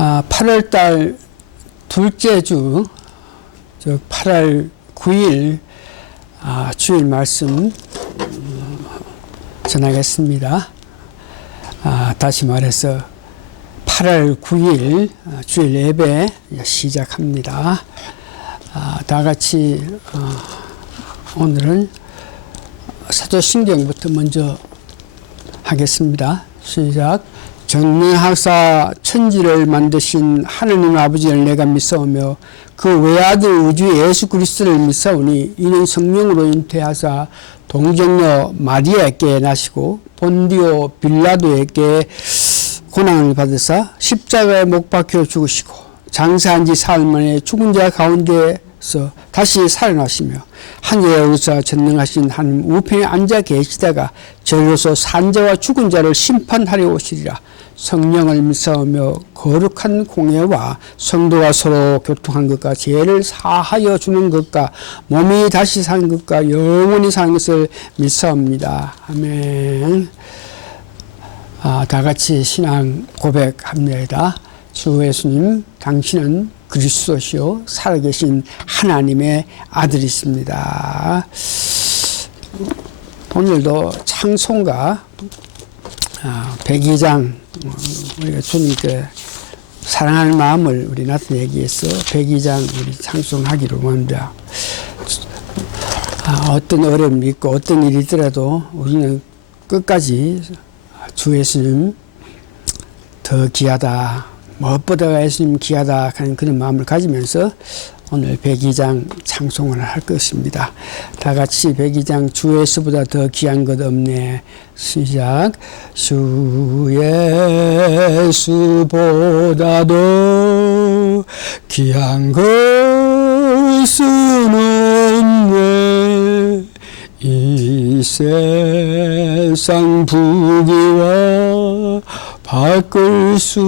8월달 둘째 주, 즉 8월 9일 주일 말씀 전하겠습니다. 다시 말해서 8월 9일 주일 예배 시작합니다. 다 같이 오늘은 사도신경부터 먼저 하겠습니다. 시작. 전능하사 천지를 만드신 하느님 아버지를 내가 믿사오며 그 외아들 우주 예수 그리스도를 믿사오니 이는 성령으로 잉태하사 동정녀 마리아에게 나시고 본디오 빌라도에게 고난을 받으사 십자가에 못 박혀 죽으시고 장사한 지 사흘 만에 죽은 자 가운데서 다시 살아나시며 하늘에 오르사 전능하신 하나님 우편에 앉아 계시다가 저리로서 산 자와 죽은 자를 심판하려 오시리라. 성령을 믿사오며 거룩한 공예와 성도가 서로 교통한 것과 죄를 사하여 주는 것과 몸이 다시 사는 것과 영원히 사는 것을 믿사옵니다. 아멘. 다 같이 신앙 고백합니다. 주 예수님, 당신은 그리스도시요 살아계신 하나님의 아들이십니다. 오늘도 찬송가 102장 우리가 주님께 사랑하는 마음을 우리 나타내기 위해서 102장 우리 찬송하기로 합니다. 어떤 어려움이 있고 어떤 일이 있더라도 우리는 끝까지 주 예수님 더 귀하다, 무엇보다 예수님 귀하다 하는 그런 마음을 가지면서 오늘 102장 찬송을 할 것입니다. 다 같이 102장 주 예수보다 더 귀한 것 없네. 시작. 주 예수보다도 귀한 것은 없네. 이 세상 부귀와 바꿀 수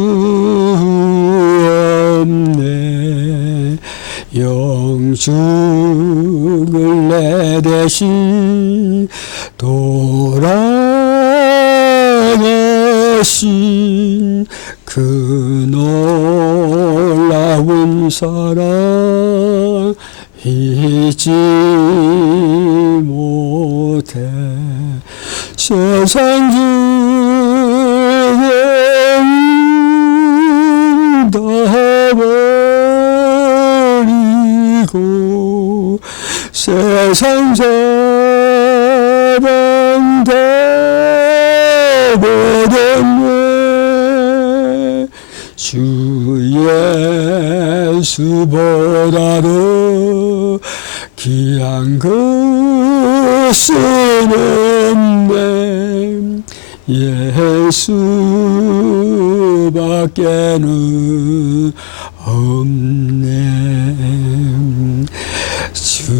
없네. 영주를 내 대신 돌아가신 그 놀라운 사랑 잊지 못해. 세상 중에 다 버리고 세상 사랑 다 버렸네. 주 예수보다도 귀한 것은 없네. 예수밖에는 없네. 주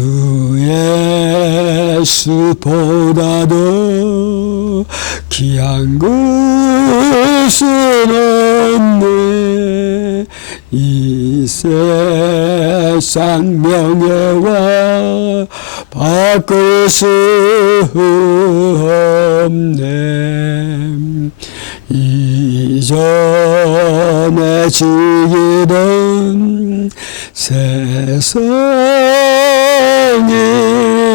예수보다도 귀한 것은 없네. 이 세상 명예와 바꿀 수 없네. 이전에 지기던 세상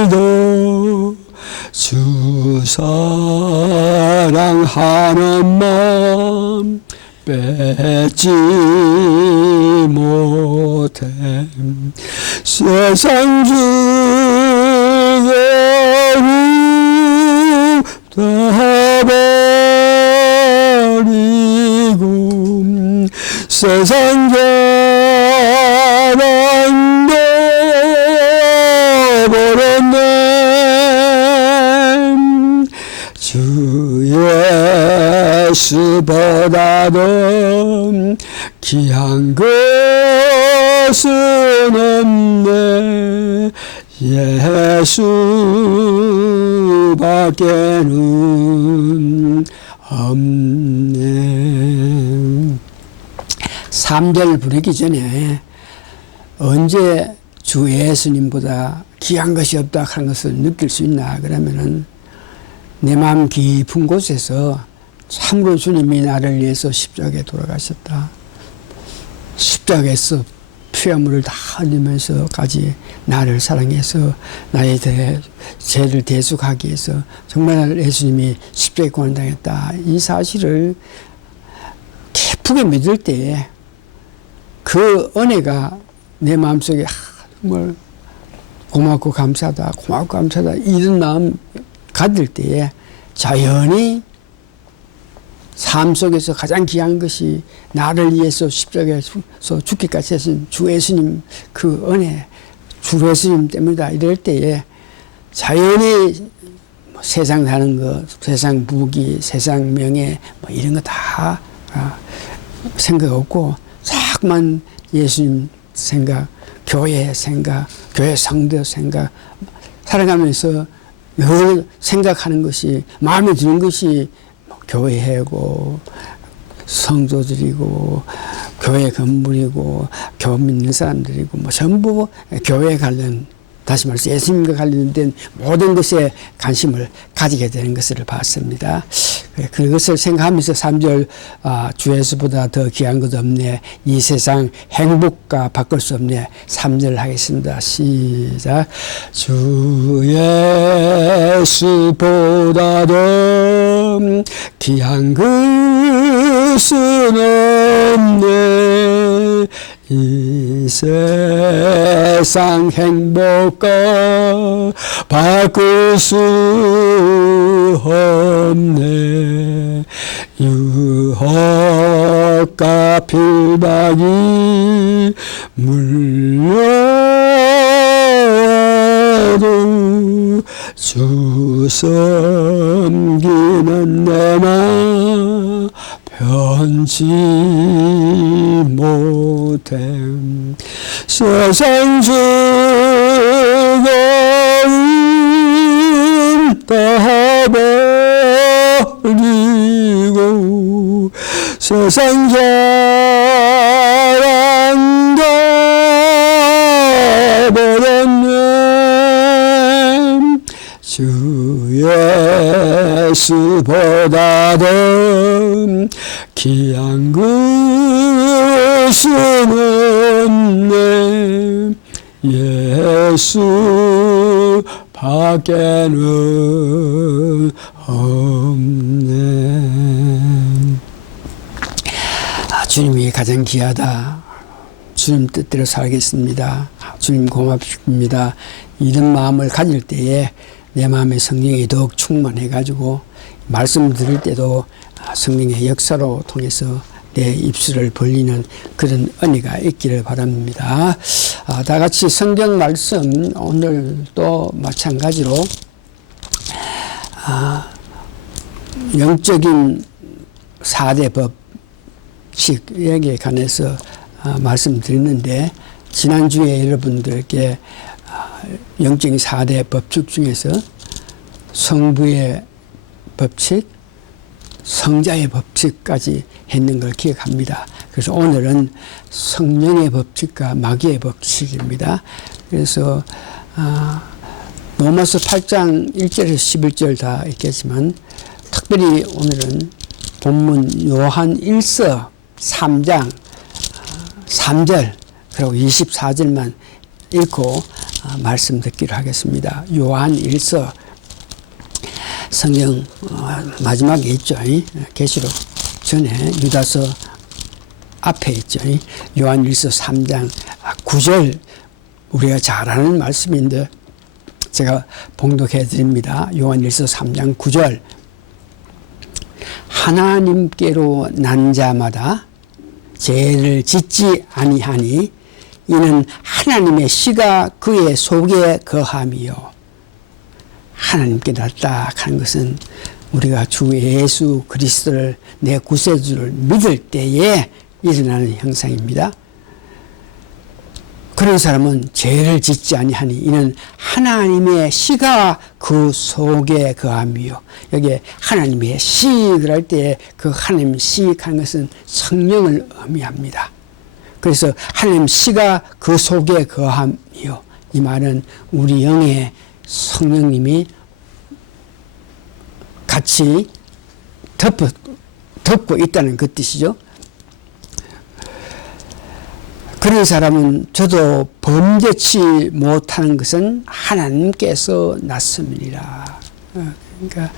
일도 주 사랑하는 마음 뺏지 못해. 세상 중에 다 버리고 세상 사랑도 버렸네. 주 예수보다도 귀한 것은 없네. 예수밖에는 없네. 3절 부르기 전에 언제 주 예수님보다 귀한 것이 없다 하는 것을 느낄 수 있나? 그러면은 내 마음 깊은 곳에서 참으로 주님이 나를 위해서 십자가에 돌아가셨다. 십자가에서 피와 물을 다 흘리면서까지 나를 사랑해서 나의 죄를 대속하기 위해서 정말 예수님이 십자가에 고난당했다. 이 사실을 깊게 믿을 때에 그 은혜가 내 마음속에 정말 고맙고 감사하다, 고맙고 감사하다 이런 마음 가질 때에 자연히 삶 속에서 가장 귀한 것이 나를 위해서 십자가에서 죽기까지 하신 주 예수님 그 은혜, 주 예수님 때문이다 이럴 때에 자연히 세상 사는 것, 세상 부귀, 세상 명예 뭐 이런 거 다 생각 없고 자꾸만 예수님 생각, 교회 생각, 교회 성도 생각 살아가면서 늘 생각하는 것이 마음에 드는 것이 교회고 성도들이고 교회 건물이고 교회 믿는 사람들이고 뭐 전부 교회에 관련 다시 말해서 예수님과 관련된 모든 것에 관심을 가지게 되는 것을 봤습니다. 그것을 생각하면서 3절 주 예수보다 더 귀한 것 없네. 이 세상 행복과 바꿀 수 없네. 3절 하겠습니다. 시작. 주 예수보다 더 귀한 것은 없네. 이 세상 행복과 바꿀 수 없네. 유혹과 필박이 물려도 주 섬기는 내 맘 변치 못해. 세상 즐거움 다 버리고 세상 자랑 다 버렸네. 주 예수보다 더 귀한 것은 없네. 예수 밖에는 없네. 주님이 가장 귀하다. 주님 뜻대로 살겠습니다. 주님 고맙습니다. 이런 마음을 가질 때에 내 마음의 성령이 더욱 충만해가지고 말씀을 들을 때도 성령의 역사로 통해서 내 입술을 벌리는 그런 은혜가 있기를 바랍니다. 다 같이 성경 말씀 오늘 또 마찬가지로 영적인 4대 법칙에 관해서 말씀드렸는데 지난주에 여러분들께 영적인 4대 법칙 중에서 성부의 법칙, 성자의 법칙까지 했는 걸 기억합니다. 그래서 오늘은 성령의 법칙과 마귀의 법칙입니다. 그래서 로마서 8장 1절에서 11절 다 있겠지만 특별히 오늘은 본문 요한 1서 3장 3절 그리고 24절만 읽고 말씀 듣기로 하겠습니다. 요한 1서 성경 마지막에 있죠. 계시록 전에 유다서 앞에 있죠. 요한 1서 3장 9절 우리가 잘 아는 말씀인데 제가 봉독해 드립니다. 요한 1서 3장 9절 하나님께로 난 자마다 죄를 짓지 아니하니 이는 하나님의 씨가 그의 속에 거함이요. 하나님께 났다 하는 것은 우리가 주 예수 그리스도를 내 구세주를 믿을 때에 일어나는 형상입니다. 그런 사람은 죄를 짓지 아니하니 이는 하나님의 씨가 그 속에 거함이요. 여기에 하나님의 씨 그럴 때 그 하나님 씨 하는 것은 성령을 의미합니다. 그래서 하나님 씨가 그 속에 거함이요. 이 말은 우리 영에 성령님이 같이 덮고 있다는 그 뜻이죠. 그런 사람은 저도 범죄치 못하는 것은 하나님께서 났음이니라. 그러니까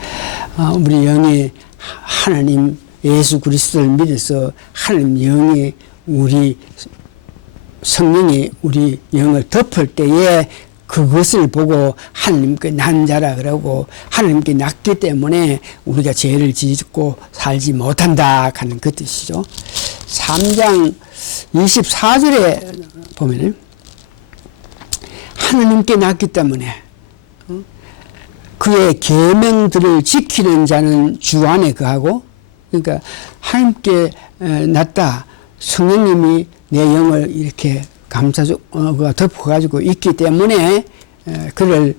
우리 영이 하나님 예수 그리스도를 믿어서 하나님 영이 우리 성령이 우리 영을 덮을 때에 그것을 보고 하나님께 난 자라 그러고 하나님께 났기 때문에 우리가 죄를 짓고 살지 못한다 하는 그 뜻이죠. 3장 24절에 보면은 하나님께 났기 때문에 그의 계명들을 지키는 자는 주 안에 거하고, 그러니까 하나님께 났다. 성령님이 내 영을 이렇게 덮어가지고 있기 때문에 그를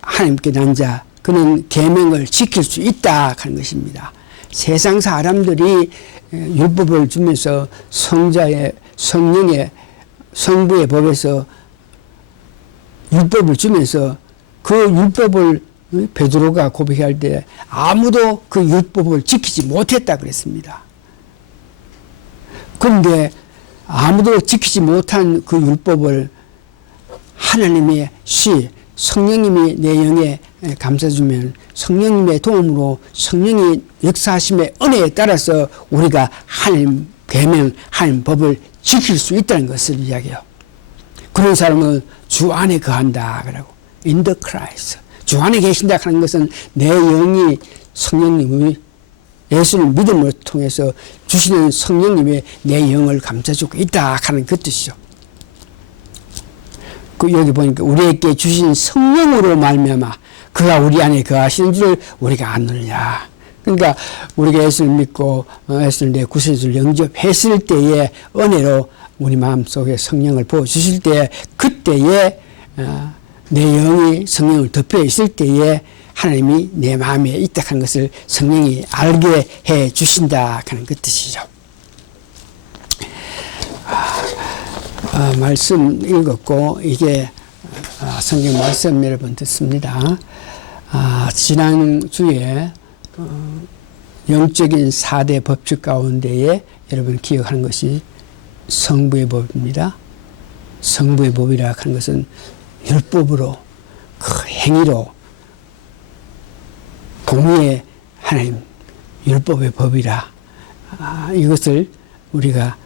하나님께 난 자, 그는 계명을 지킬 수 있다 하는 것입니다. 세상 사람들이 율법을 주면서 성령의 성부의 법에서 율법을 주면서 그 율법을 베드로가 고백할 때 아무도 그 율법을 지키지 못했다 그랬습니다. 그런데 아무도 지키지 못한 그 율법을 하나님의 성령님이 내 영에 감싸주면 성령님의 도움으로 성령이 역사하심의 은혜에 따라서 우리가 하나님 계명, 하나님 법을 지킬 수 있다는 것을 이야기해요. 그런 사람은 주 안에 거한다 그러고 in the Christ. 주 안에 계신다 하는 것은 내 영이 성령님이 예수님 믿음을 통해서 주시는 성령님의 내 영을 감싸주고 있다 하는 그 뜻이죠. 여기 보니까 우리에게 주신 성령으로 말미암아 그가 우리 안에 거하시는 줄 우리가 아느냐. 그러니까 우리가 예수를 믿고 예수를 내 구세주를 영접했을 때에 은혜로 우리 마음속에 성령을 부어주실 때 그때에 내 영이 성령을 덮여 있을 때에 하나님이 내 마음에 있다 하는 것을 성령이 알게 해 주신다 하는 그 뜻이죠. 말씀 읽었고 이게 성경 말씀 여러분 듣습니다. 지난주에 영적인 4대 법칙 가운데에 여러분 기억하는 것이 성부의 법입니다. 성부의 법이라 하는 것은 율법으로 그 행위로 공의의 하나님 율법의 법이라 이것을 우리가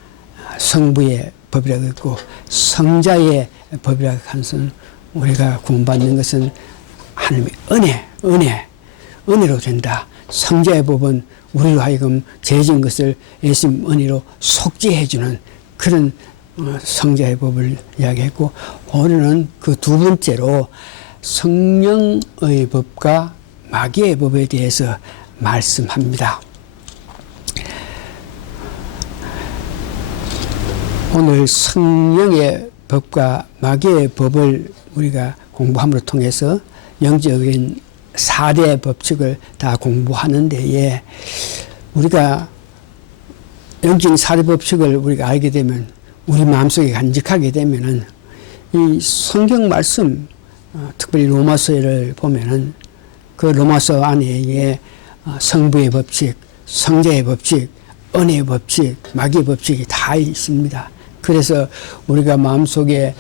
성부의 법이라고 했고 성자의 법이라고 하는 것은 우리가 구원받는 것은 하나님의 은혜로 된다. 성자의 법은 우리로 하여금 죄진 것을 예수님 은혜로 속죄해주는 그런 성자의 법을 이야기했고 오늘은 그 두 번째로 성령의 법과 마귀의 법에 대해서 말씀합니다. 오늘 성령의 법과 마귀의 법을 우리가 공부함으로 통해서 영적인 4대 법칙을 다 공부하는 데에 우리가 영적인 4대 법칙을 우리가 알게 되면 우리 마음속에 간직하게 되면은 이 성경 말씀 특별히 로마서를 보면은 그 로마서 안에 성부의 법칙, 성자의 법칙, 은혜의 법칙, 마귀의 법칙이 다 있습니다. 그래서 우리가 마음속에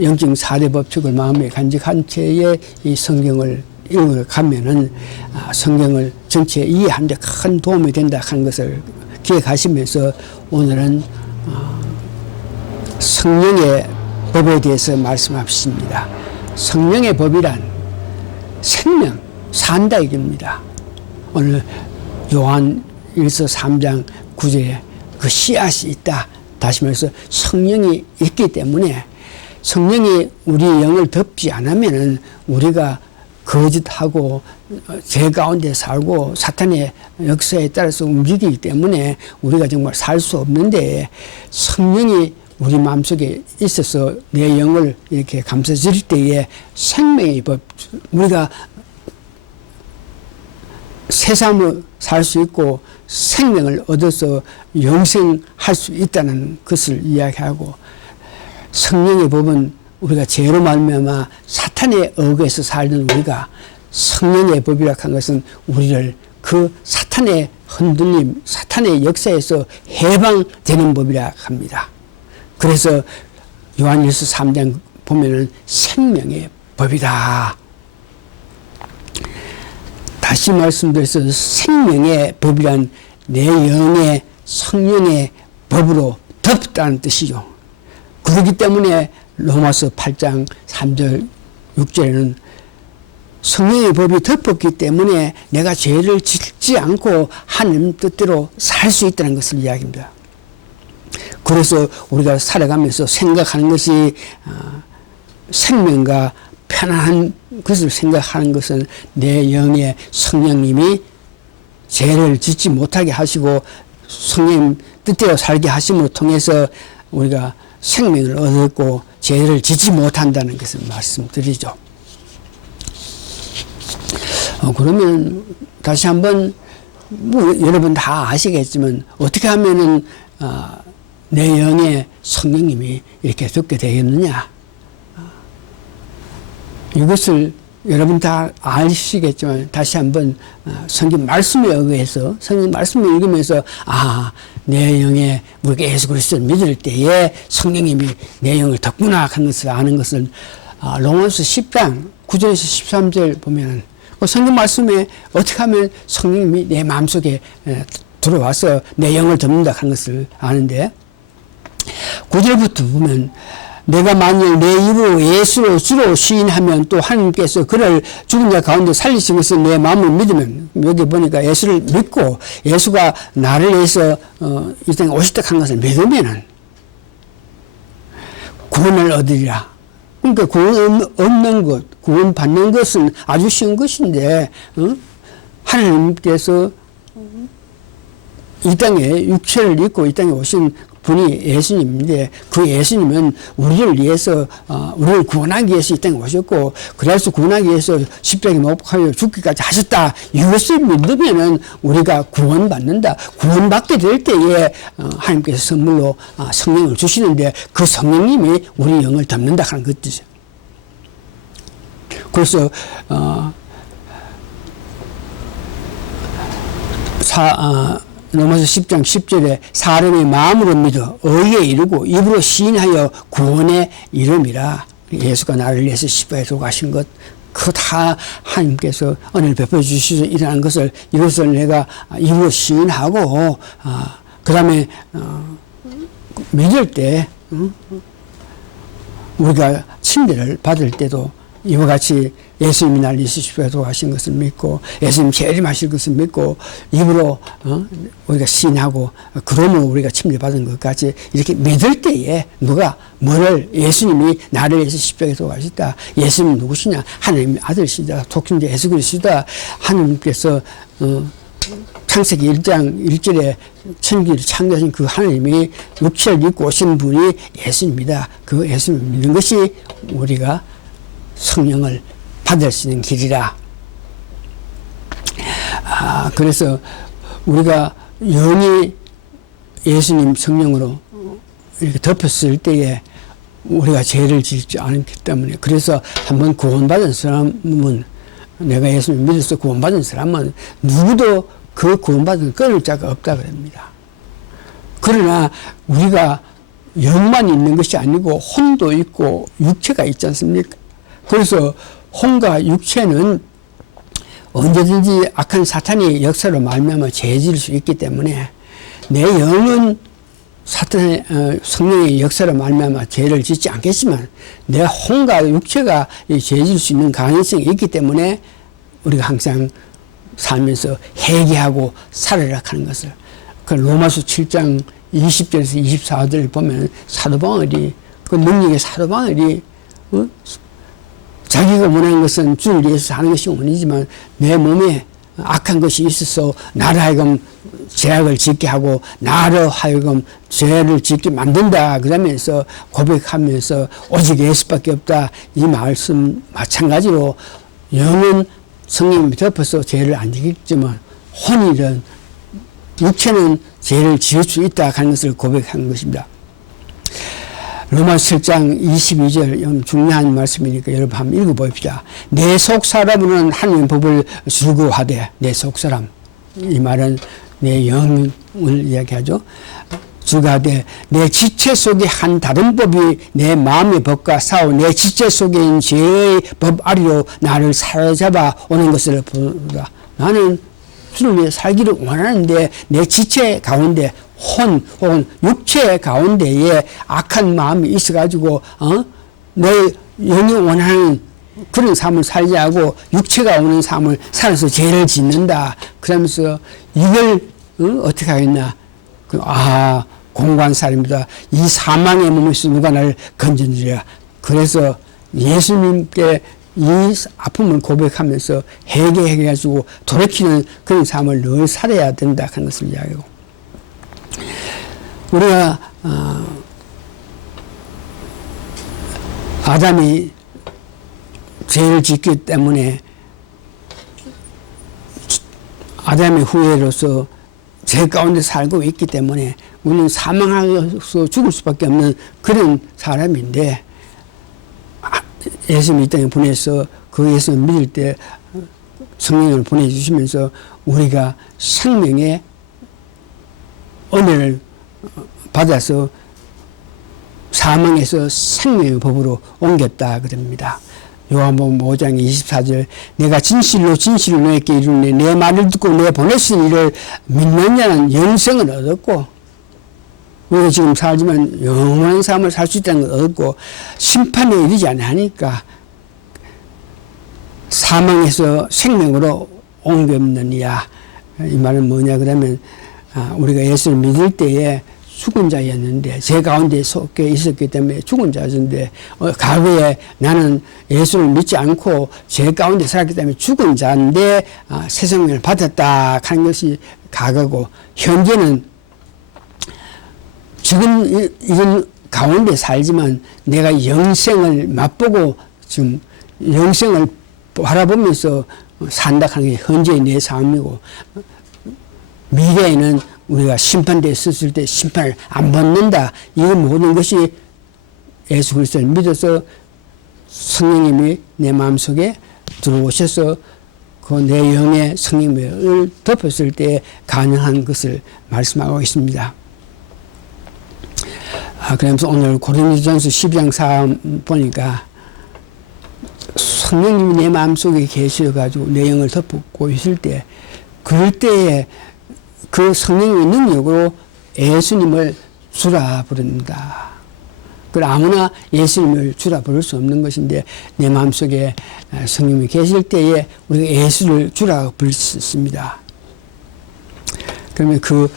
영적 4대 법칙을 마음에 간직한 채에 이 성경을 읽어가면은 성경을 전체 이해하는 데 큰 도움이 된다 하는 것을 기억하시면서 오늘은 성령의 법에 대해서 말씀하십니다. 성령의 법이란 생명, 산다 이겁니다. 오늘 요한 1서 3장 9절에 그 씨앗이 있다. 다시 말해서 성령이 있기 때문에 성령이 우리 영을 덮지 않으면은 우리가 거짓하고 죄 가운데 살고 사탄의 역사에 따라서 움직이기 때문에 우리가 정말 살 수 없는데 성령이 우리 마음속에 있어서 내 영을 이렇게 감싸줄 때에 생명의 법, 우리가 새삼을 살 수 있고 생명을 얻어서 영생할 수 있다는 것을 이야기하고 성령의 법은 우리가 죄로 말미암아 사탄의 억에서 살던 우리가 성령의 법이라 한 것은 우리를 그 사탄의 흔들림, 사탄의 역사에서 해방되는 법이라 합니다. 그래서 요한일서 3장 보면은 생명의 법이다. 다시 말씀드려서 생명의 법이란 내 영의 성령의 법으로 덮다는 뜻이죠. 그렇기 때문에 로마서 8장 3절 6절에는 성령의 법이 덮었기 때문에 내가 죄를 짓지 않고 하나님 뜻대로 살 수 있다는 것을 이야기합니다. 그래서 우리가 살아가면서 생각하는 것이 생명과 편안한 것을 생각하는 것은 내 영의 성령님이 죄를 짓지 못하게 하시고 성령 뜻대로 살게 하심으로 통해서 우리가 생명을 얻었고 죄를 짓지 못한다는 것을 말씀드리죠. 그러면 다시 한번 여러분 다 아시겠지만 어떻게 하면은 내 영의 성령님이 이렇게 듣게 되겠느냐? 이것을 여러분 다 아시겠지만 다시 한번 성경 말씀에 의해서 성경 말씀을 읽으면서 내 영에 우리가 예수 그리스도를 믿을 때에 성령님이 내 영을 덮구나 하는 것을 아는 것은 로마서 10장 9절에서 13절 보면 성경 말씀에 어떻게 하면 성령님이 내 마음속에 들어와서 내 영을 덮는다 하는 것을 아는데 9절부터 보면 내가 만일 내 입으로 예수로 주로 시인하면 또 하나님께서 그를 죽은 자 가운데 살리신 것을 내 마음을 믿으면 여기 보니까 예수를 믿고 예수가 나를 위해서 이 땅에 오셨다 한 것을 믿으면은 구원을 얻으리라. 그러니까 구원 얻는 것, 구원 받는 것은 아주 쉬운 것인데 하나님께서 이 땅에 육체를 입고 이 땅에 오신 분이 예수님인데 그 예수님은 우리를 위해서 우리를 구원하기 위해서 이 땅에 오셨고 그래서 구원하기 위해서 십자가에 못 박혀 죽기까지 하셨다. 이것을 믿으면은 우리가 구원받는다. 구원받게 될 때에 하나님께서 선물로 성령을 주시는데 그 성령님이 우리 영을 덮는다 하는 것이죠. 그래서 로마서 10장 10절에 사람의 마음으로 믿어 의에 이르고 입으로 시인하여 구원에 이름이라. 예수가 나를 위해서 십자가에 돌아가신 것 그거 다 하나님께서 은혜를 베풀어 주시서 일어난 것을 이것을 내가 입으로 시인하고 그 다음에 믿을 때 우리가 침례를 받을 때도 이와 같이 예수님이 나를 위해서 십자가에 돌아가신 것을 믿고 예수님 재림하실 것을 믿고 입으로 우리가 시인하고 그러므로 우리가 침례받은 것까지 이렇게 믿을 때에 누가 뭐를 예수님이 나를 위해서 십자가에 돌아가셨다. 예수님은 누구시냐? 하나님의 아들이시다. 독생자 예수 그리스도다. 하나님께서 창세기 1장 1절에 천지를 창조하신 그 하나님이 육체를 입고 오신 분이 예수님이다. 그 예수님을 믿는 것이 우리가 성령을 받을 수 있는 길이라. 그래서 우리가 영이 예수님 성령으로 이렇게 덮였을 때에 우리가 죄를 짓지 않기 때문에 그래서 한번 구원받은 사람은 내가 예수님 믿어서 구원받은 사람은 누구도 그 구원받은 끊을 자가 없다 그럽니다. 그러나 우리가 영만 있는 것이 아니고 혼도 있고 육체가 있지 않습니까? 그래서 혼과 육체는 언제든지 악한 사탄의 역사로 말미암아 죄질 수 있기 때문에 내 영은 사탄의 성령의 역사로 말미암아 죄를 짓지 않겠지만 내 혼과 육체가 죄질 수 있는 가능성이 있기 때문에 우리가 항상 살면서 회개하고 살아라 하는 것을 그 로마서 7장 20절에서 24절 보면 사도 바울이 그 능력의 사도 바울이 자기가 원하는 것은 주를 위해서 하는 것이 원이지만 내 몸에 악한 것이 있어서 나를 하여금 죄악을 짓게 하고 나를 하여금 죄를 짓게 만든다 그러면서 고백하면서 오직 예수밖에 없다 이 말씀 마찬가지로 영은 성령님이 덮어서 죄를 안 지겠지만 혼이든 육체는 죄를 지을 수 있다 하는 것을 고백한 것입니다. 로마서 7장 22절 중요한 말씀이니까 여러분 한번 읽어봅시다. 내 속 사람은 하나님의 법을 즐거워하되 내 속 사람 이 말은 내 영을 이야기하죠. 주가되 내 지체 속에 한 다른 법이 내 마음의 법과 싸워 내 지체 속에 있는 죄의 법 아래로 나를 사로잡아 오는 것을 보라. 나는 주를 위해 살기를 원하는데 내 지체 가운데 혹은 육체 가운데에 악한 마음이 있어가지고 내 영이 원하는 그런 삶을 살지 않고 육체가 오는 삶을 살아서 죄를 짓는다. 그러면서 이걸 어떻게 하겠나. 공관살입니다. 이 사망의 몸에서 누가 나를 건져주랴. 그래서 예수님께 이 아픔을 고백하면서 회개해가지고 돌이키는 그런 삶을 늘 살아야 된다 하는 것을 이야기하고, 우리가 아담이 죄를 짓기 때문에 아담의 후예로서 죄 가운데 살고 있기 때문에 우리는 사망하여서 죽을 수밖에 없는 그런 사람인데, 예수님 이 땅에 보내서 그 예수님 믿을 때 성령을 보내주시면서 우리가 생명의 은혜를 받아서 사망에서 생명의 법으로 옮겼다 그럽니다. 요한복음 5장 24절 내가 진실로 너에게 이르노니 내 말을 듣고 내 보내신 이를 믿는 자는 영생을 얻었고, 우리가 지금 살지만 영원한 삶을 살 수 있다는 걸 얻고 심판에 이르지 않으니까 사망에서 생명으로 옮겼느니라. 이 말은 뭐냐 그러면 우리가 예수를 믿을 때에 죽은 자였는데 죄 가운데 속해 있었기 때문에 죽은 자였는데 과거에 나는 예수를 믿지 않고 죄 가운데 살았기 때문에 죽은 자인데 새 생명을 받았다 하는 것이 과거고, 현재는 지금 이런 가운데 살지만 내가 영생을 맛보고 지금 영생을 바라보면서 산다 하는 게 현재의 내 삶이고, 미래에는 우리가 심판대에 섰을 때 심판을 안 받는다. 이 모든 것이 예수 그리스도를 믿어서 성령님이 내 마음속에 들어오셔서 그 내 영의 성령을 덮었을 때 가능한 것을 말씀하고 있습니다. 그러면서 오늘 고린도전서 12장 4 보니까 성령님이 내 마음속에 계셔가지고 내 영을 덮고 있을 때, 그럴 때에 그 성령의 능력으로 예수님을 주라 부른다. 그 아무나 예수님을 주라 부를 수 없는 것인데, 내 마음속에 성령이 계실 때에 우리가 예수를 주라 부를 수 있습니다. 그러면 그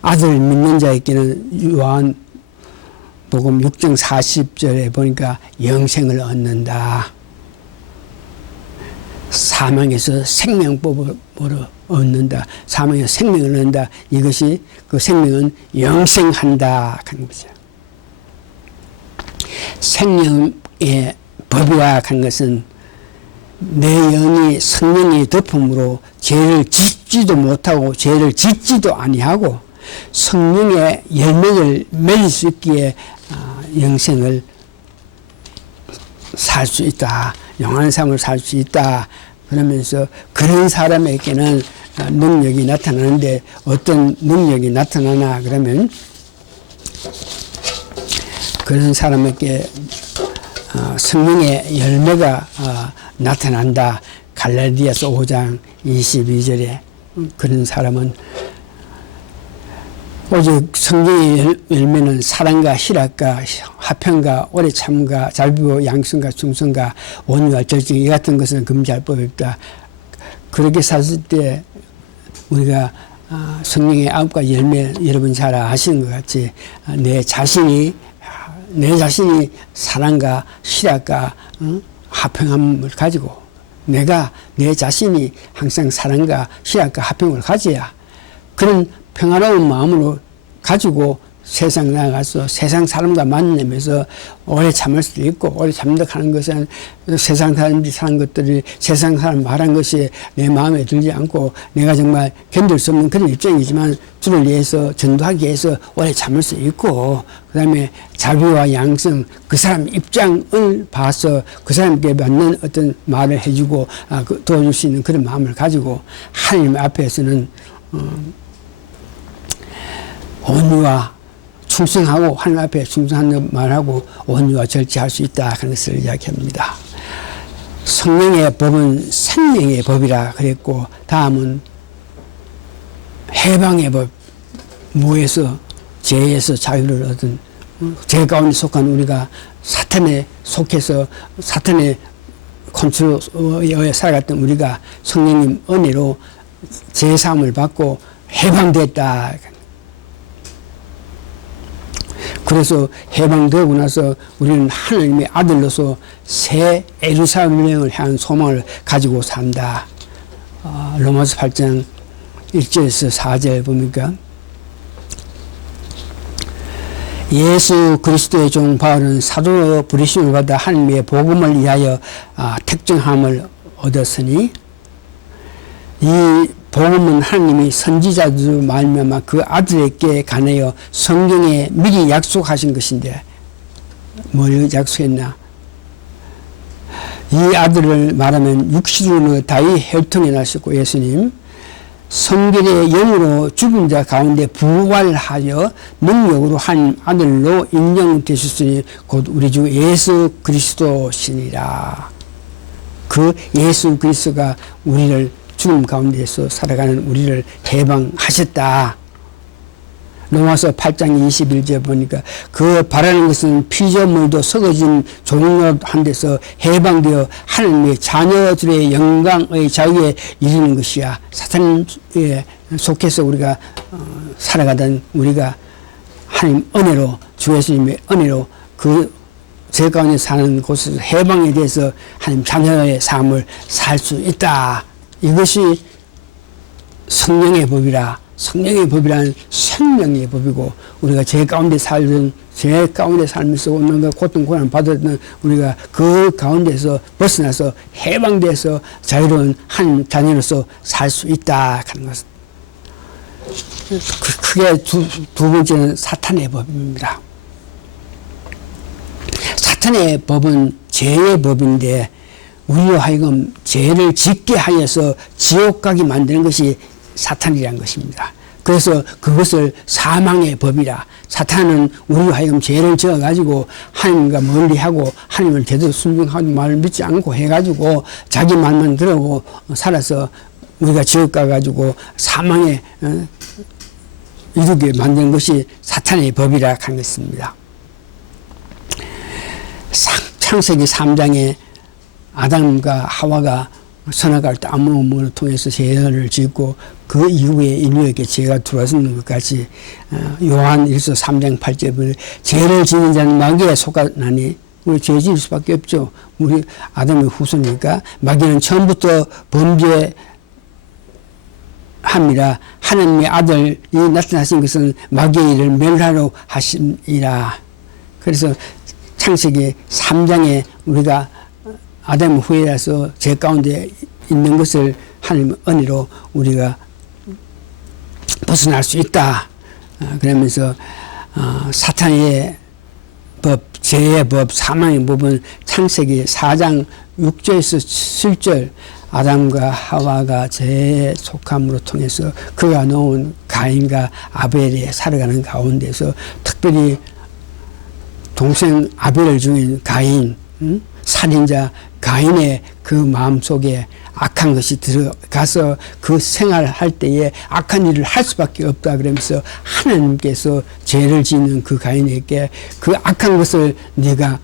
아들을 믿는 자에게는 요한복음 6장 40절에 보니까 영생을 얻는다. 사망에서 생명법으로 얻는다. 사망에서 생명을 얻는다. 이것이 그 생명은 영생한다 하는 거죠. 생명의 법이라 하는 것은 내 영이 성령의 덮음으로 죄를 짓지도 못하고 죄를 짓지도 아니하고 성령의 열매를 맺을 수 있기에 영생을 살 수 있다. 영원한 삶을 살 수 있다. 그러면서 그런 사람에게는 능력이 나타나는데, 어떤 능력이 나타나나 그러면 그런 사람에게 성령의 열매가 나타난다. 갈라디아서 5장 22절에 그런 사람은 오직 성령의 열매는 사랑과 희락과 화평과 오래 참과 자비와 양성과 충성과 온유와 절정, 이 같은 것은 금지할 법이 없다. 그렇게 살았을 때 우리가 성령의 9가지 열매, 여러분 잘 아시는 것 같이 내 자신이 사랑과 희락과 화평함을 가지고, 내가 내 자신이 항상 사랑과 희락과 화평을 가져야 그런 평화로운 마음으로 가지고 세상 나가서 세상 사람과 만나면서 오래 참을 수도 있고, 오래 참는다 하는 것은 세상 사람들이 사는 것들이 세상 사람 말한 것이 내 마음에 들지 않고 내가 정말 견딜 수 없는 그런 입장이지만 주를 위해서 전도하기 위해서 오래 참을 수 있고, 그 다음에 자비와 양성, 그 사람 입장을 봐서 그 사람께 맞는 어떤 말을 해주고 도와줄 수 있는 그런 마음을 가지고 하나님 앞에서는 온유와 충성하고 하나님 앞에 충성하는 말하고 온유와 절제할 수 있다 하는 것을 이야기합니다. 성령의 법은 생명의 법이라 그랬고 다음은 해방의 법, 무에서 죄에서 자유를 얻은 죄 가운데 속한 우리가 사탄에 속해서 사탄의 컨트롤에 살아갔던 우리가 성령님 은혜로 죄사함을 받고 해방됐다. 그래서 해방되고 나서 우리는 하나님의 아들로서 새 예루살렘을 향한 소망을 가지고 산다. 로마서 8장 1절에서 4절 보니까 예수 그리스도의 종 바울은 사도로 부르심을 받아 하나님의 복음을 위하여 택정함을 얻었으니 이 복음은 하나님이 선지자들 말미암아 그 아들에게 관하여 성경에 미리 약속하신 것인데 뭘 약속했나? 이 아들을 말하면 육신으로 다윗 혈통에 나셨고 예수님 성결의 영으로 죽은 자 가운데 부활하여 능력으로 한 아들로 인정되셨으니 곧 우리 주 예수 그리스도시니라. 그 예수 그리스도가 우리를 죽음 가운데서 살아가는 우리를 해방하셨다. 로마서 8장 21절 보니까 그 바라는 것은 피조물도 썩어진 종로한 데서 해방되어 하나님의 자녀들의 영광의 자유에 이르는 것이야. 사탄에 속해서 우리가 살아가던 우리가 하나님 은혜로 주 예수님의 은혜로 그 죄 가운데 사는 곳에서 해방에 대해서 하나님 자녀의 삶을 살 수 있다. 이것이 성령의 법이라. 성령의 법이란 생명의 법이고 우리가 죄 가운데 살던 죄 가운데 살면서 온갖 고통 고난 받았던 우리가 그 가운데서 벗어나서 해방돼서 자유로운 한 자녀로서 살 수 있다 하는 것. 크게 두 번째는 사탄의 법입니다. 사탄의 법은 죄의 법인데 우리로 하여금 죄를 짓게 하여서 지옥 가게 만드는 것이 사탄이라는 것입니다. 그래서 그것을 사망의 법이라. 사탄은 우리로 하여금 죄를 지어가지고 하나님과 멀리하고 하나님을 제대로 순종하고 말을 믿지 않고 해가지고 자기 말만 들으고 살아서 우리가 지옥 가가지고 사망에 이르게 만드는 것이 사탄의 법이라 하는 것입니다. 창세기 3장에 아담과 하와가 선악과를 따먹음을 통해서 죄를 짓고 그 이후에 인류에게 죄가 들어왔는 것까지 요한 1서 3장 8절 보면 죄를 지는 자는 마귀에 속하나니 우리 죄 지을 수밖에 없죠. 우리 아담의 후손이니까 마귀는 처음부터 범죄합니다. 하나님의 아들이 나타나신 것은 마귀의 일을 멸하러 하심이라. 그래서 창세기 3장에 우리가 아담 후에라서 죄 가운데 있는 것을 하나님의 은혜로 우리가 벗어날 수 있다. 그러면서 사탄의 법, 죄의 법, 사망의 법은 창세기 4장 6절에서 7절 아담과 하와가 죄에 속함으로 통해서 그가 놓은 가인과 아벨이 살아가는 가운데서 특별히 동생 아벨을 죽인 가인, 살인자 가인의 그 마음속에 악한 것이 들어가서 그 생활할 때에 악한 일을 할 수밖에 없다 그러면서 하나님께서 죄를 짓는 그 가인에게 그 악한 것을 네가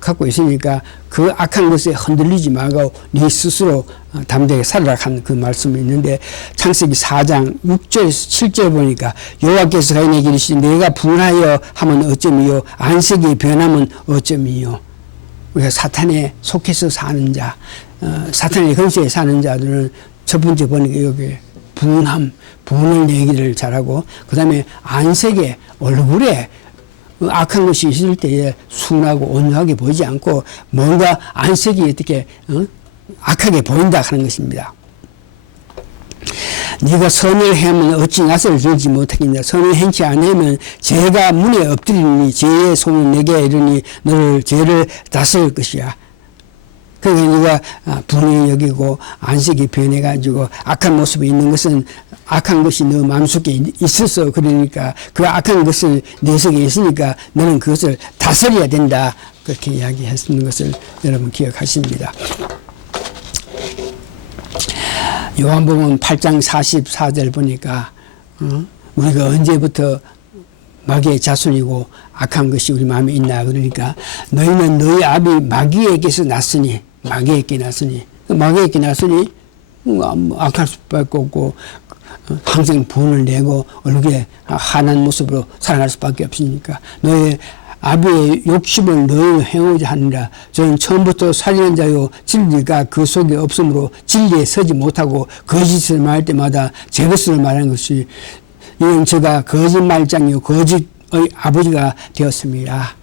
갖고 있으니까 그 악한 것에 흔들리지 말고 네 스스로 담대하게 살아라 하는 그 말씀이 있는데 창세기 4장 6절에서 7절 보니까 여호와께서 가인에게 이르시되 내가 분하여 하면 어쩌미요 안색이 변하면 어쩌미요. 우리가 사탄에 속해서 사는 자, 사탄의 근처에 사는 자들은 첫 번째 보니까 여기 분을 내기를 잘하고 그 다음에 안색에 얼굴에 악한 것이 있을 때에 순하고 온유하게 보이지 않고 뭔가 안색이 어떻게 악하게 보인다 하는 것입니다. 네가 선을 행하면 어찌 낯을 들지 못하겠냐. 선을 행치 아니하면 죄가 문에 엎드리니 죄의 손은 내게 이르니 너를 죄를 다스릴 것이야. 그러니까 네가 분이 여기고 안색이 변해가지고 악한 모습이 있는 것은 악한 것이 너 마음속에 있어서 그러니까 그 악한 것을 내 속에 있으니까 너는 그것을 다스려야 된다. 그렇게 이야기했는 것을 여러분 기억하십니다. 요한복음 8장 44절 보니까 우리가 언제부터 마귀의 자손이고 악한 것이 우리 마음에 있나 그러니까 너희는 너희 아비 마귀에게서 났으니 마귀에게 났으니 악할 수밖에 없고 항상 분을 내고 얼굴에 환한 모습으로 살아갈 수밖에 없으니까 너희 아비의 욕심을 너희 행하지 하느라 저는 처음부터 살리는 자요 진리가 그 속에 없으므로 진리에 서지 못하고 거짓을 말할 때마다 제 것을 말하는 것이 이는 제가 거짓말장이요 거짓의 아버지가 되었습니다.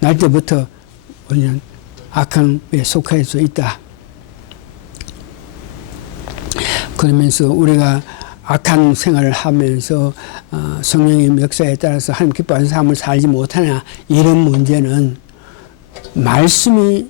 날 때부터 우리는 악한 에 속할 수 있다. 그러면서 우리가 악한 생활을 하면서 성령의 역사에 따라서 하나님 기뻐하는 삶을 살지 못하냐 이런 문제는 말씀이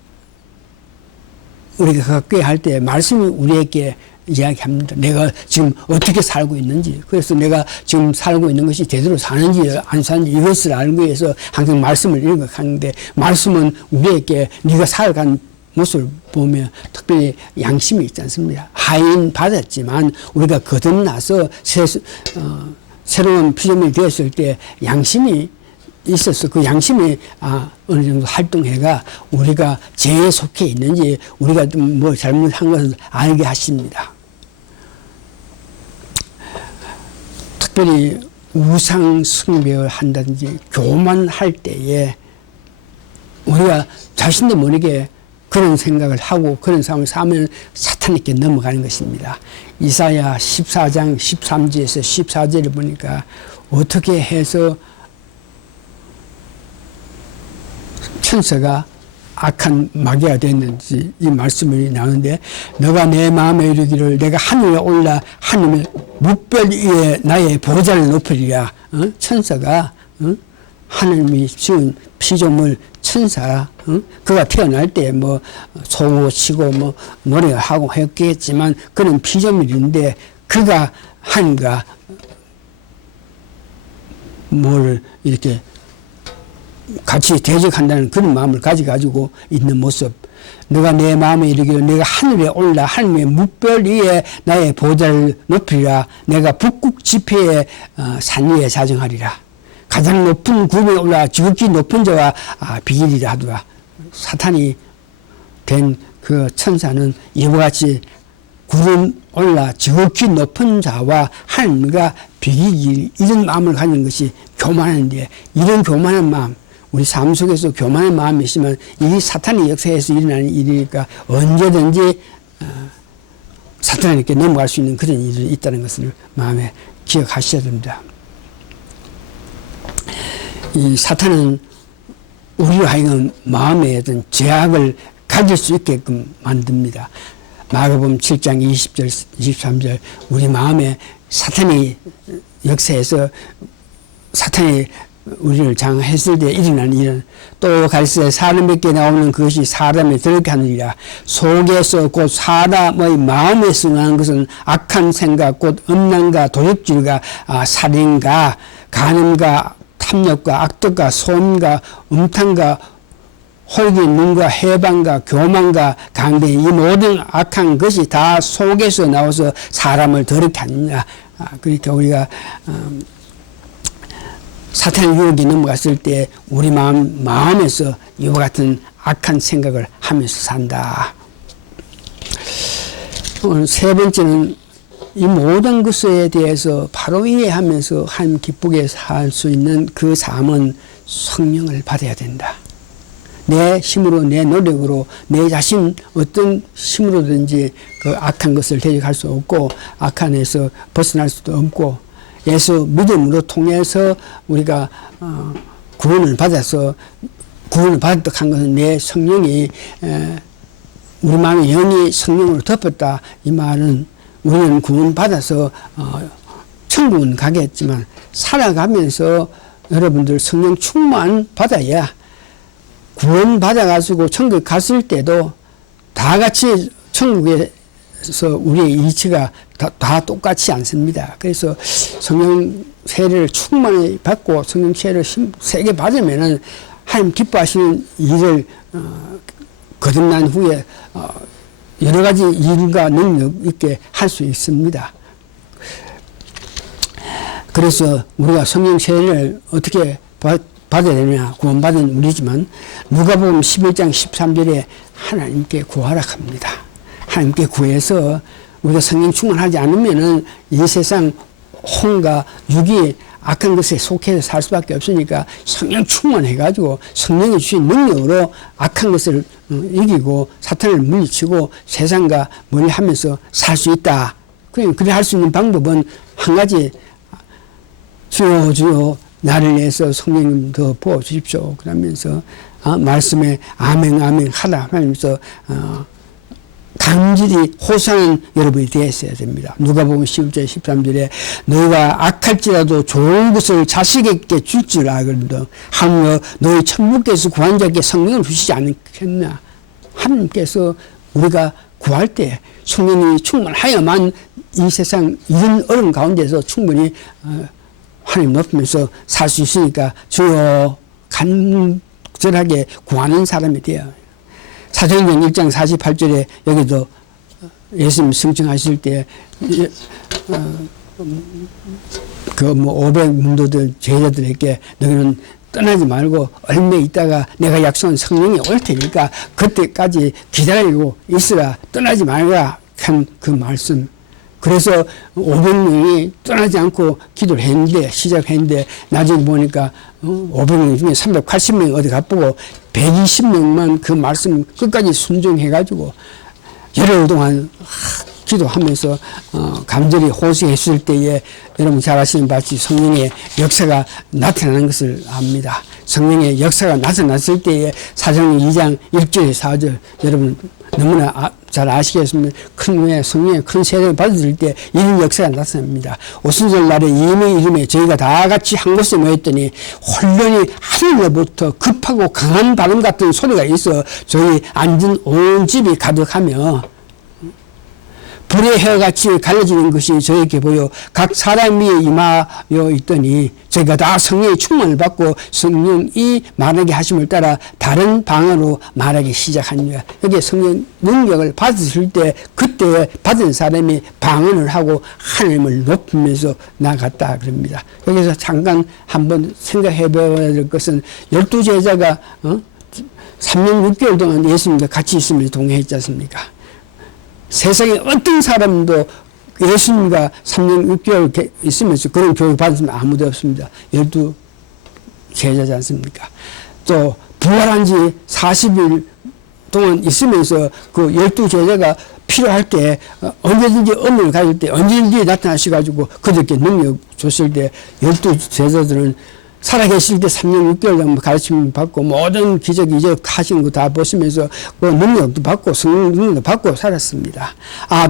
우리가 갖게 할 때 말씀이 우리에게 이야기합니다. 내가 지금 어떻게 살고 있는지 그래서 내가 지금 살고 있는 것이 제대로 사는지 안 사는지 이것을 알기 위해서 항상 말씀을 읽어가는데 말씀은 우리에게 네가 살아간 모습을 보면 특별히 양심이 있지 않습니까? 하인 받았지만 우리가 거듭나서 새로운 피조물이 되었을 때 양심이 있어서 그 양심이 어느 정도 활동해가 우리가 죄에 속해 있는지 우리가 좀 뭐 잘못한 것을 알게 하십니다. 특별히 우상 숭배를 한다든지 교만할 때에 우리가 자신도 모르게 그런 생각을 하고 그런 삶을 살면 사탄에게 넘어가는 것입니다. 이사야 14장 13절에서 14절을 보니까 어떻게 해서 천사가 악한 마귀가 됐는지 이 말씀이 나오는데 너가 내 마음에 이르기를 내가 하늘에 올라 하늘의 뭇별 위에 나의 보좌를 높이리라. 천사가 하나님이 지은 피조물 천사 그가 태어날 때 뭐 소고 치고 뭐 노래하고 했겠지만 그는 피조물인데 그가 하나님과 뭘 이렇게 같이 대적한다는 그런 마음을 가지고 있는 모습. 너가 내 마음에 이르기를 내가 하늘에 올라 하늘의 뭇별 위에 나의 보좌를 높이리라. 내가 북극 지폐의 산 위에 자정하리라. 가장 높은 구름에 올라 지극히 높은 자와 비기리라 하더라. 사탄이 된 그 천사는 이와 같이 구름 올라 지극히 높은 자와 하나님과 비기기 이런 마음을 가진 것이 교만한데 이런 교만한 마음 우리 삶 속에서 교만한 마음이 있으면 이 사탄의 역사에서 일어나는 일이니까 언제든지 사탄에게 넘어갈 수 있는 그런 일이 있다는 것을 마음에 기억하셔야 됩니다. 이 사탄은 우리로 하여금 마음에 어떤 제약을 가질 수 있게끔 만듭니다. 마가복음 7장 20절 23절 우리 마음에 사탄이 역사에서 사탄이 우리를 장했을 때 일어나는 일은 또 갈새 사람에게 나오는 그것이 사람에 들게 하느니라. 속에서 곧 사람의 마음에 승하는 것은 악한 생각 곧 음란과 도둑질과 살인과 간음과 탐욕과 악독과 소음과 음탕과 호기 눈과 해방과 교만과 강대 이 모든 악한 것이 다 속에서 나와서 사람을 더럽게 하느냐. 그러니까 우리가 사탄의 유혹이 넘어갔을 때 우리 마음에서 이와 같은 악한 생각을 하면서 산다. 오늘 세 번째는 이 모든 것에 대해서 바로 이해하면서 하나님 기쁘게 살 수 있는 그 삶은 성령을 받아야 된다. 내 힘으로 내 노력으로 내 자신 어떤 힘으로든지 그 악한 것을 대적할 수 없고 악한에서 벗어날 수도 없고 예수 믿음으로 통해서 우리가 구원을 받아서 구원을 받았다 한 것은 내 성령이 우리 마음의 영이 성령으로 덮었다 이 말은 우리는 구원 받아서 천국은 가겠지만 살아가면서 여러분들 성령 충만 받아야 구원 받아가지고 천국 갔을 때도 다 같이 천국에서 우리의 이치가 다 똑같지 않습니다. 그래서 성령 세례를 충만히 받고 성령 세례를 세게 받으면은 하나님 기뻐하시는 일을 거듭난 후에 여러 가지 일과 능력 있게 할 수 있습니다. 그래서 우리가 성령 세례를 어떻게 받아야 되느냐, 구원받은 우리지만 누가복음 11장 13절에 하나님께 구하라 합니다. 하나님께 구해서 우리가 성령 충만하지 않으면은 이 세상 혼과 육이 악한 것에 속해서 살 수밖에 없으니까 성령 충만해가지고 성령이 주신 능력으로 악한 것을 이기고 사탄을 물리치고 세상과 멀리하면서 살 수 있다. 그래 할 수 있는 방법은 한 가지, 주여 주여 나를 위해서 성령님 더 부어주십시오. 그러면서 말씀에 아멘 아멘 하라 하면서 간절히 호소하는 여러분이 되었어야 됩니다. 누가복음 11절 13절에 너희가 악할지라도 좋은 것을 자식에게 줄 줄 알거든 하며 너희 천부께서 구한 자에게 성령을 주시지 않겠나. 하나님께서 우리가 구할 때 성령이 충만하여만 이 세상 이런 어려운 가운데서 충분히 하나님 높이면서 살 수 있으니까 주여 간절하게 구하는 사람이 되어요. 사도행전 1장 48절에 여기도 예수님 승천하실 때 그 500문도들 제자들에게 너희는 떠나지 말고 얼마 있다가 내가 약속한 성령이 올 테니까 그때까지 기다리고 있으라, 떠나지 말라 한 그 말씀. 그래서 500명이 떠나지 않고 기도를 했는데, 시작했는데, 나중에 보니까 500명 중에 380명이 어디 가보고 120명만 그 말씀 끝까지 순종해가지고 열흘 동안 기도하면서 간절히 호소했을 때에 여러분 잘 아시는 바같이 성령의 역사가 나타나는 것을 압니다. 성령의 역사가 나타났을 때에 사도행전 2장 1절에 4절 여러분 너무나 잘 아시겠습니다. 큰 후에 성령의 큰 세례를 받을 때 이런 역사가 나타납니다. 오순절 날에 예수님의 이름에 저희가 다 같이 한 곳에 모였더니 혼련히 하늘로부터 급하고 강한 바람 같은 소리가 있어 저희 앉은 온 집이 가득하며 불의 혀같이 갈라지는 것이 저에게 보여 각 사람 위에 임하여 있더니 저희가 다 성령의 충만을 받고 성령이 말하게 하심을 따라 다른 방언으로 말하기 시작하니라. 여기 성령 능력을 받으실 때 그때 받은 사람이 방언을 하고 하나님을 높이면서 나갔다 그럽니다. 여기서 잠깐 한번 생각해 봐야 될 것은 12제자가 3년 6개월 동안 예수님과 같이 있으면서 동행했지 않습니까? 세상에 어떤 사람도 예수님과 3년 6개월 있으면서 그런 교육을 받은 사람 아무도 없습니다. 12제자지 않습니까? 또 부활한 지 40일 동안 있으면서 그 12제자가 필요할 때 언제든지 의문을 가질 때 언제든지 나타나셔가지고 그들께 능력 줬을 때 12제자들은 살아계실 때 3년 6개월 동안 가르침을 받고 모든 기적 이적 하시는 거 다 보시면서 그 능력도 받고 성령 능력도 받고 살았습니다.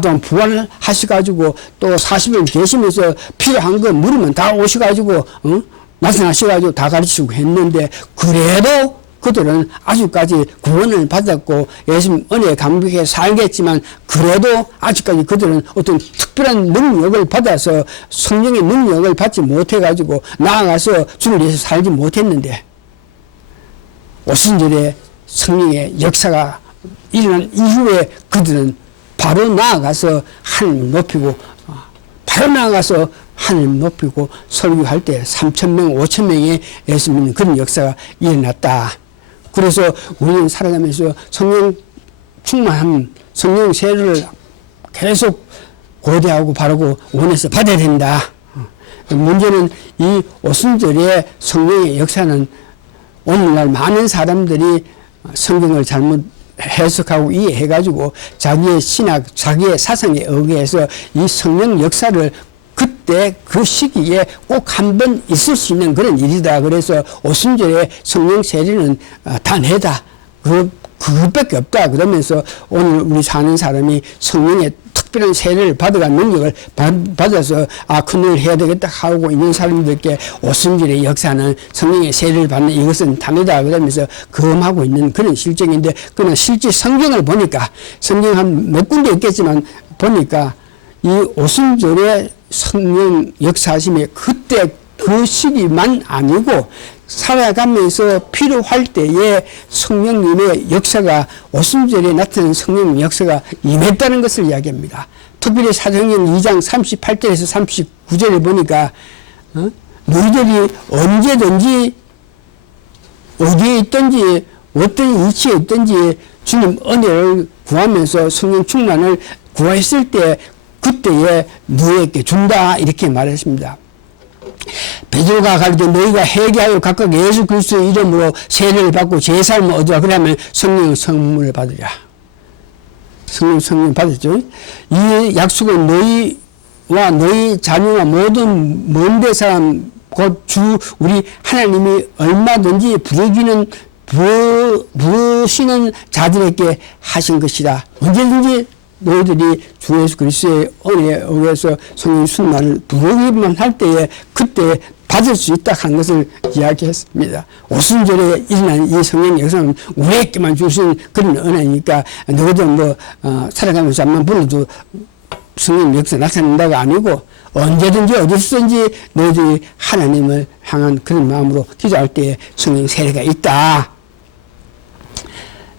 또한 부활을 하셔가지고 또 40일 계시면서 필요한 거 물으면 다 오셔가지고 나타나셔가지고 다 가르치고 했는데 그래도 그들은 아직까지 구원을 받았고 예수님 은혜에 감격해 살겠지만 그래도 아직까지 그들은 어떤 특별한 능력을 받아서 성령의 능력을 받지 못해가지고 나아가서 주를 위해서 살지 못했는데 오순절에 성령의 역사가 일어난 이후에 그들은 바로 나아가서 하나님을 높이고 바로 나아가서 하나님 높이고 설교할 때 3,000명, 5,000명의 예수 믿는 그런 역사가 일어났다. 그래서 우리는 살아가면서 성령 충만함, 성령 세례를 계속 고대하고 바르고 원해서 받아야 된다. 문제는 이 오순절의 성령의 역사는 오늘날 많은 사람들이 성경을 잘못 해석하고 이해해가지고 자기의 신학, 자기의 사상에 의해서 이 성령 역사를 그때 그 시기에 꼭 한 번 있을 수 있는 그런 일이다. 그래서 오순절에 성령 세례는 단회다. 그것밖에 없다. 그러면서 오늘 우리 사는 사람이 성령의 특별한 세례를 받아간 능력을 받아서 큰일 해야 되겠다 하고 있는 사람들께 오순절의 역사는 성령의 세례를 받는 이것은 다르다 그러면서 검하고 있는 그런 실정인데, 그러나 실제 성경을 보니까, 성경 한 몇 군데 있겠지만 보니까 이 오순절의 성령 역사하심이 그때 그 시기만 아니고 살아가면서 필요할 때에 성령님의 역사가, 오순절에 나타나는 성령님의 역사가 임했다는 것을 이야기합니다. 특별히 사도행전 2장 38절에서 39절을 보니까 너희들이 언제든지 어디에 있든지 어떤 위치에 있든지 주님 은혜를 구하면서 성령 충만을 구했을 때 그때에 너희에게 준다, 이렇게 말했습니다. 베드로가 가르쳐 너희가 회개하여 각각 예수 그리스도의 이름으로 세례를 받고 제사함을 얻으라. 그러면 성령 선물을 받으랴. 성령 받았죠. 이 약속은 너희와 너희 자녀와 모든 먼데 사람 곧 주 우리 하나님이 얼마든지 부르시는 자들에게 하신 것이다. 언제든지 너희들이 주 예수 그리스도의 은혜에 의해서 성령 충만을 부르기만 할 때에 그때 받을 수 있다 하는 것을 이야기했습니다. 오순절에 일어난 이 성령 역사는 우리에게만 주신 그런 은혜니까 너희들 살아가면서 한번 불러도 성령 역사 나타난다가 아니고 언제든지 어디서든지 너희들이 하나님을 향한 그런 마음으로 기도할 때에 성령 세례가 있다.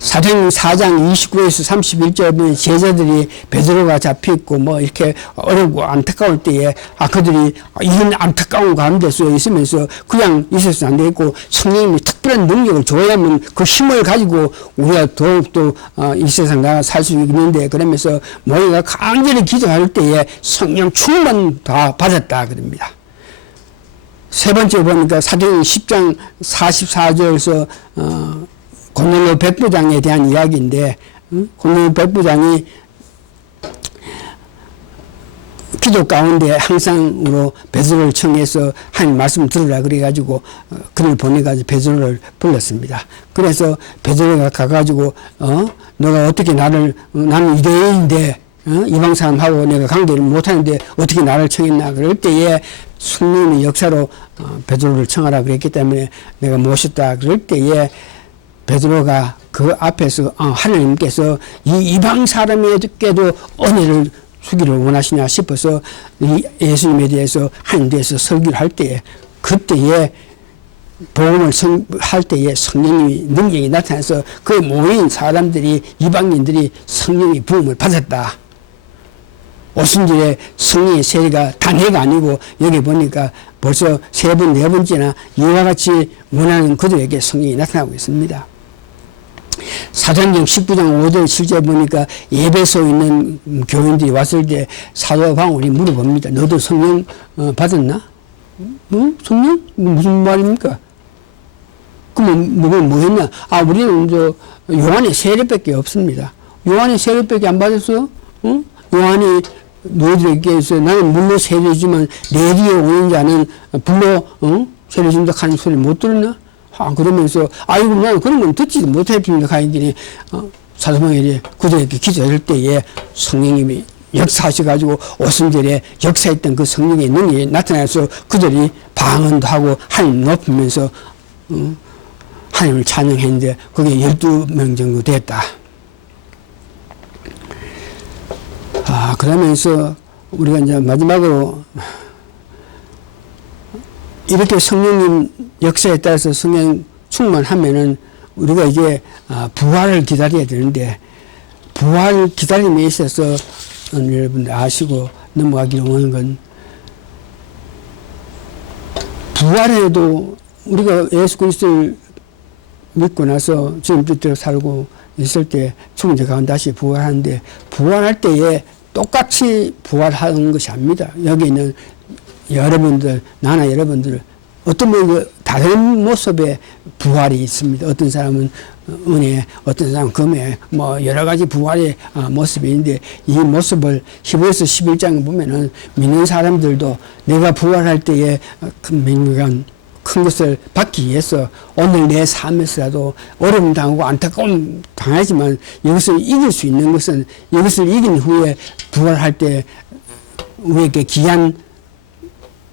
사도행전 4장 29에서 31절에 보면 제자들이 베드로가 잡혀있고 이렇게 어렵고 안타까울 때에 그들이 이런 안타까운 가운데서 있으면서 그냥 있어서는 안 되겠고 성령님이 특별한 능력을 줘야만 그 힘을 가지고 우리가 더욱더 이 세상 나가 살 수 있는데, 그러면서 모두가 간절히 기도할 때에 성령 충만 다 받았다 그럽니다. 세 번째 보니까 사도행전 10장 44절에서 고넬료 백부장에 대한 이야기인데, 고넬료 백부장이 기도 가운데 항상으로 베드로를 청해서 하나님 말씀 들으라 그래가지고 그를 보내가지고 베드로를 불렀습니다. 그래서 베드로가 가가지고 너가 어떻게 나는 유대인인데 이방 사람하고 내가 관계를 못하는데 어떻게 나를 청했나 그럴 때에 성령의 역사로 베드로를 청하라 그랬기 때문에 내가 모셨다 그럴 때에 베드로가 그 앞에서 하나님께서 이 이방 사람에게도 은혜를 주기를 원하시냐 싶어서 예수님에 대해서 하나님에 대해서 설교를 할 때에 그때에 복음을 할 때에 성령의 능력이 나타나서 그 모인 사람들이 이방인들이 성령의 부음을 받았다. 오순절에 성령의 세례가 단회가 아니고 여기 보니까 벌써 세 번, 네 번째나 이와 같이 원하는 그들에게 성령이 나타나고 있습니다. 사도행전 19장 5절 7절 보니까 예배소에 있는 교인들이 왔을 때 사도 바울이 물어봅니다. 너도 성령 받았나? 성령? 무슨 말입니까? 그럼 뭐 했냐? 우리는 요한의 세례밖에 없습니다. 요한의 세례밖에 안 받았어? 요한이 너희들에게서 나는 물로 세례주지만 내 뒤에 오는 자는 불로 세례준다 하는 소리 못 들었나? 그러면서 나는 그런 건 듣지도 못했습니다 하니까 사도 바울이 그들에게 기도할 때에 성령님이 역사하셔가지고 오순절에 역사했던 그 성령의 능력이 나타나서 그들이 방언도 하고 하나님 높이면서 하나님을 찬양했는데 그게 12명 정도 됐다. 그러면서 우리가 이제 마지막으로 이렇게 성령님 역사에 따라서 성령 충만하면은 우리가 이제 부활을 기다려야 되는데, 부활 기다림에 있어서 여러분들 아시고 넘어가기를 원하는 건, 부활에도 우리가 예수 그리스도를 믿고 나서 주님 뜻대로 살고 있을 때 죽은 자 가운데 다시 부활하는데, 부활할 때에 똑같이 부활하는 것이 아닙니다. 여기는 여러분들, 나나 여러분들 어떤 분 다른 모습의 부활이 있습니다. 어떤 사람은 은혜, 어떤 사람은 금에 여러 가지 부활의 모습이 있는데, 이 모습을 히브리서 11장에 보면은 믿는 사람들도 내가 부활할 때에 그 명확한 큰 것을 받기 위해서 오늘 내 삶에서라도 어려움 당하고 안타까움 당하지만 이것을 이길 수 있는 것은 이것을 이긴 후에 부활할 때 우리에게 귀한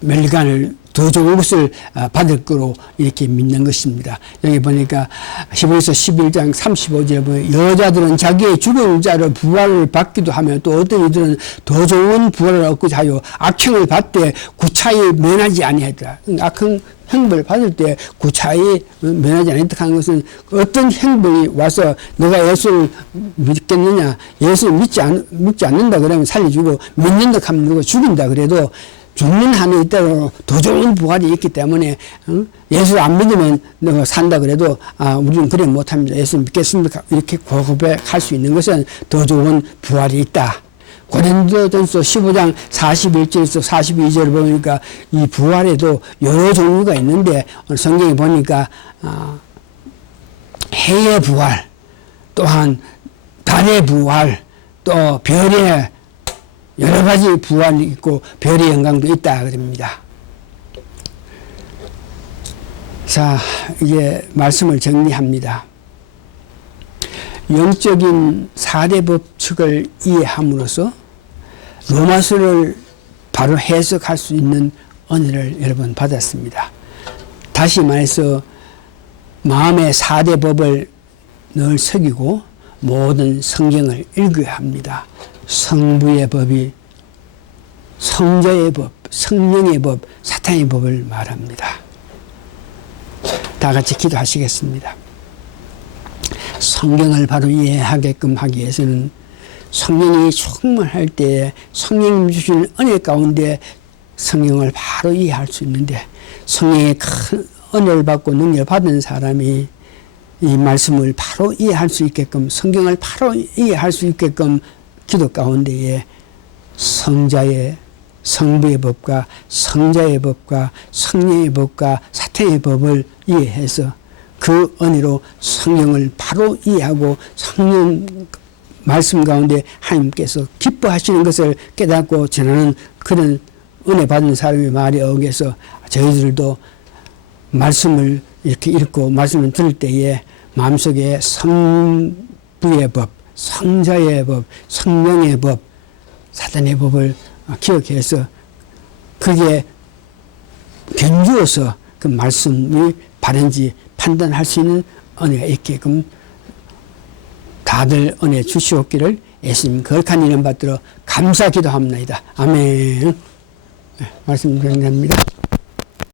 멸관을 더 좋은 것을 받을 거로 이렇게 믿는 것입니다. 여기 보니까 히브리서 11장 35절에 보면 여자들은 자기의 죽은 자를 부활을 받기도 하며 또 어떤 이들은 더 좋은 부활을 얻고자 하여 악행을 받되 구차히 면하지 아니하더라. 악행 행벌을 받을 때 구차히 면하지 아니하다 하는 것은 어떤 행벌이 와서 내가 예수를 믿겠느냐, 예수를 믿지 않는다 그러면 살려주고 믿는다 하면 누가 죽인다 그래도 죽는 한이 있다고 더 좋은 부활이 있기 때문에 예수를 안 믿으면 너가 산다 그래도 우리는 그래 못합니다. 예수 믿겠습니다. 이렇게 고백할 수 있는 것은 더 좋은 부활이 있다. 고린도전서 15장 41절에서 42절을 보니까 이 부활에도 여러 종류가 있는데 오늘 성경에 보니까 해의 부활, 또한 달의 부활, 또 별의 여러 가지 부활이 있고 별의 영광도 있다 그럽니다. 자, 이제 말씀을 정리합니다. 영적인 4대 법칙을 이해함으로써 로마서를 바로 해석할 수 있는 은혜를 여러분 받았습니다. 다시 말해서 마음의 4대 법을 늘 새기고 모든 성경을 읽어야 합니다. 성부의 법이 성자의 법, 성령의 법, 사탄의 법을 말합니다. 다 같이 기도하시겠습니다. 성경을 바로 이해하게끔 하기 위해서는 성령이 충만할 때에 성령님 주시는 은혜 가운데 성경을 바로 이해할 수 있는데 성령의 큰 은혜를 받고 능력을 받은 사람이 이 말씀을 바로 이해할 수 있게끔 성경을 바로 이해할 수 있게끔 기도 가운데에 성자의 성부의 법과 성자의 법과 성령의 법과 사탄의 법을 이해해서 그 은혜로 성경을 바로 이해하고 성령 말씀 가운데 하나님께서 기뻐하시는 것을 깨닫고 전하는 그런 은혜 받은 사람의 말에 어겨서 저희들도 말씀을 이렇게 읽고 말씀을 들을 때에 마음속에 성부의 법, 성자의 법, 성령의 법, 사탄의 법을 기억해서 그게 견주어서 그 말씀이 바른지 판단할 수 있는 은혜가 있게끔 다들 은혜 주시옵기를 예수님 거룩한 이름 받들어 감사 기도합니다. 아멘. 네, 말씀 정리합니다.